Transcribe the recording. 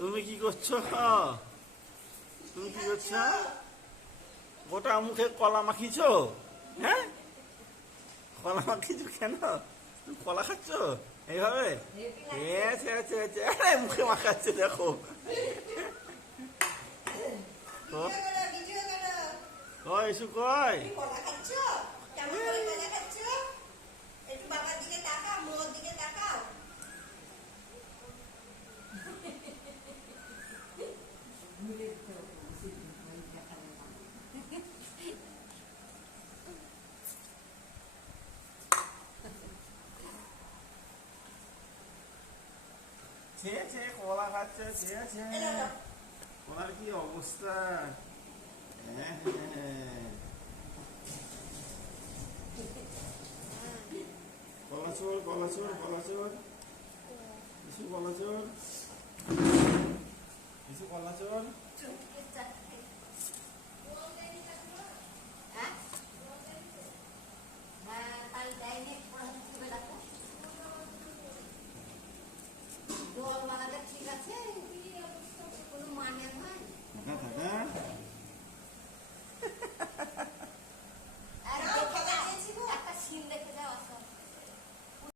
তুমি কি করছো? তুমি কি করছো? গোটা মুখে কলা মাখিছো? হ্যাঁ, কলা মাখিছো কেন? তুমি কলা খাচ্ছ এইভাবে? আরে মুখে মাখাচ্ছে দেখো তো। কয় এসু কয় কলা খাচ্ছে, কলার কি অবস্থা! হ্যাঁ, কলা চোর, কলা চোর, কলা চোর, কলা চোর।